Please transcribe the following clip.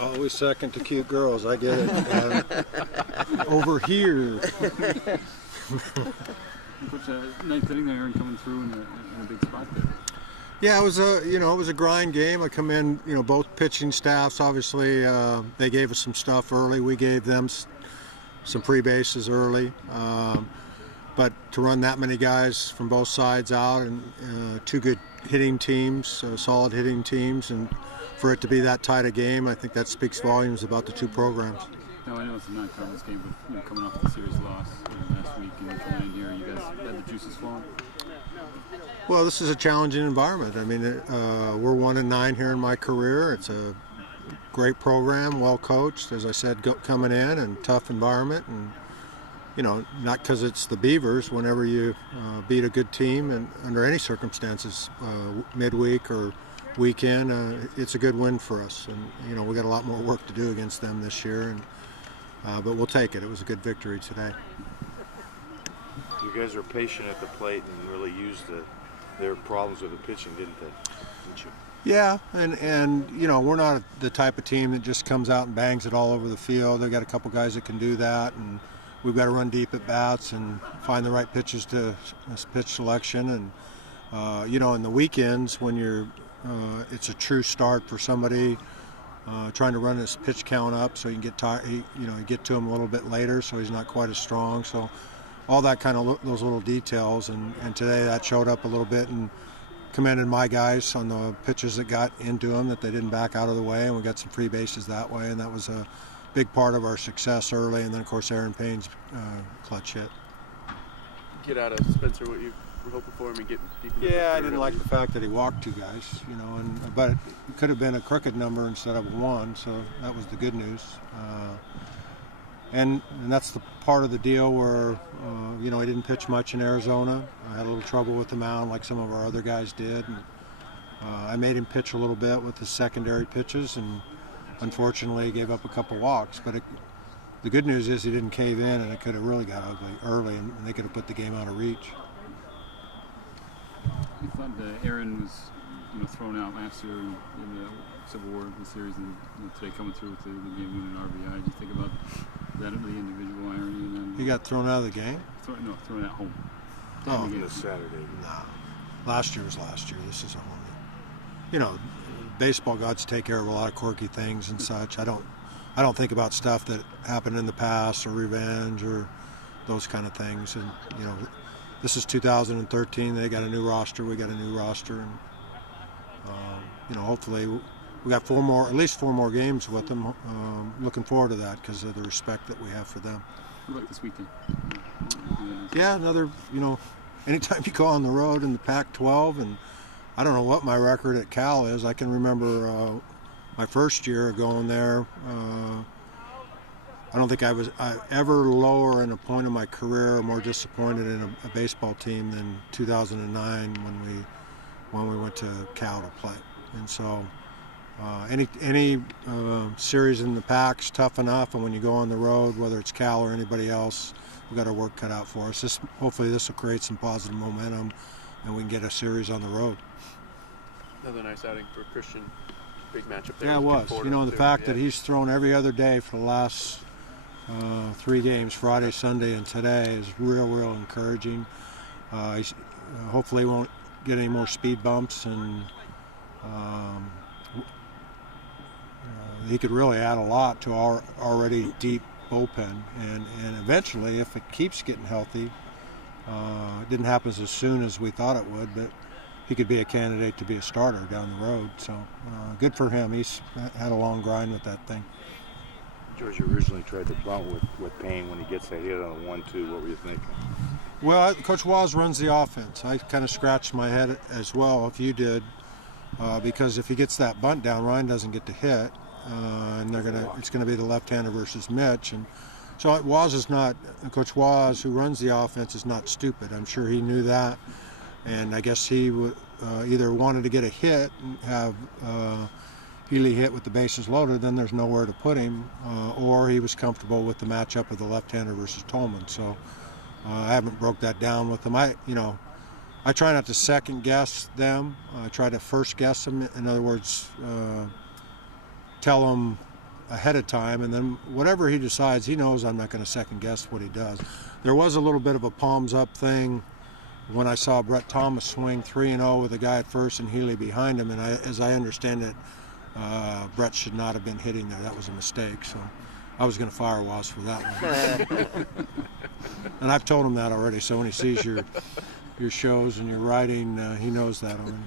Always second to cute girls. I get it. Over here. Coach, ninth inning there and coming through in a big spot there. Yeah, it was a grind game. I come in, both pitching staffs. Obviously, they gave us some stuff early. We gave them some free bases early. But to run that many guys from both sides out and two good hitting teams, solid hitting teams, and for it to be that tight a game, I think that speaks volumes about the two programs. Now, I know it's a non-conference game, but coming off the series loss last week and coming in here, you guys had the juices flowing? Well, this is a challenging environment. I mean, we're 1-9 here in my career. It's a great program, well coached, as I said, coming in, and tough environment. And not because it's the Beavers. Whenever you beat a good team, and under any circumstances, midweek or weekend, it's a good win for us. And we got a lot more work to do against them this year, but we'll take it. It was a good victory today. You guys were patient at the plate and really used their problems with the pitching, didn't you? Yeah, and we're not the type of team that just comes out and bangs it all over the field. They've got a couple guys that can do that, and we've got to run deep at bats and find the right pitches to pitch selection. And in the weekends when you're it's a true start for somebody trying to run his pitch count up so you can get get to him a little bit later so he's not quite as strong. So all that kind of those little details, and today that showed up a little bit, and commended my guys on the pitches that got into them, that they didn't back out of the way, and we got some free bases that way, and that was a big part of our success early. And then of course Aaron Payne's clutch hit. Get out of Spencer what you were hoping for him and get deep. Yeah, I didn't like the fact that he walked two guys, but it could have been a crooked number instead of a 1, so that was the good news. And that's the part of the deal where, he didn't pitch much in Arizona. I had a little trouble with the mound like some of our other guys did. And, I made him pitch a little bit with his secondary pitches, and unfortunately gave up a couple walks. But the good news is he didn't cave in, and it could have really got ugly early, and they could have put the game out of reach. You thought Aaron was thrown out last year in the Civil War of the series, and today coming through with the game-winning RBI. Did you think about that, the individual irony? And then he got thrown out of the game? Thrown at home. This Saturday. No. Last year was last year. This is a home. Baseball gods take care of a lot of quirky things and such. I don't think about stuff that happened in the past or revenge or those kind of things. And this is 2013. They got a new roster. We got a new roster, and hopefully we got at least four more games with them. Looking forward to that because of the respect that we have for them. What about this weekend? Yeah, another. Anytime you go on the road in the Pac-12, and I don't know what my record at Cal is. I can remember my first year going there. I don't think I was ever lower in a point of my career or more disappointed in a baseball team than 2009 when we went to Cal to play. And so any series in the Pac's tough enough, and when you go on the road, whether it's Cal or anybody else, we've got our work cut out for us. Hopefully this will create some positive momentum, and we can get a series on the road. Another nice outing for Christian. Big matchup there. Yeah, it was. The fact that he's thrown every other day for the last 3 games, Friday, Sunday, and today, is real encouraging. Hopefully he won't get any more speed bumps, and he could really add a lot to our already deep bullpen. And eventually, if it keeps getting healthy, it didn't happen as soon as we thought it would, but he could be a candidate to be a starter down the road. So good for him. He's had a long grind with that thing. George, you originally tried to bunt with Payne when he gets that hit on a 1-2. What were you thinking? Well, Coach Waz runs the offense. I kind of scratched my head as well, if you did, because if he gets that bunt down, Ryan doesn't get to hit, and it's going to be the left-hander versus Mitch. And so Coach Waz, who runs the offense, is not stupid. I'm sure he knew that. And I guess he either wanted to get a hit and have Healy hit with the bases loaded, then there's nowhere to put him, or he was comfortable with the matchup of the left-hander versus Tolman. So I haven't broke that down with them. I try not to second guess them. I try to first guess them. In other words, tell him ahead of time, and then whatever he decides, he knows I'm not going to second guess what he does. There was a little bit of a palms up thing when I saw Brett Thomas swing 3-0 with a guy at first and Healy behind him, and as I understand it, Brett should not have been hitting there. That was a mistake, so I was going to fire Woz for that one. And I've told him that already, so when he sees your shows and your writing, he knows that already.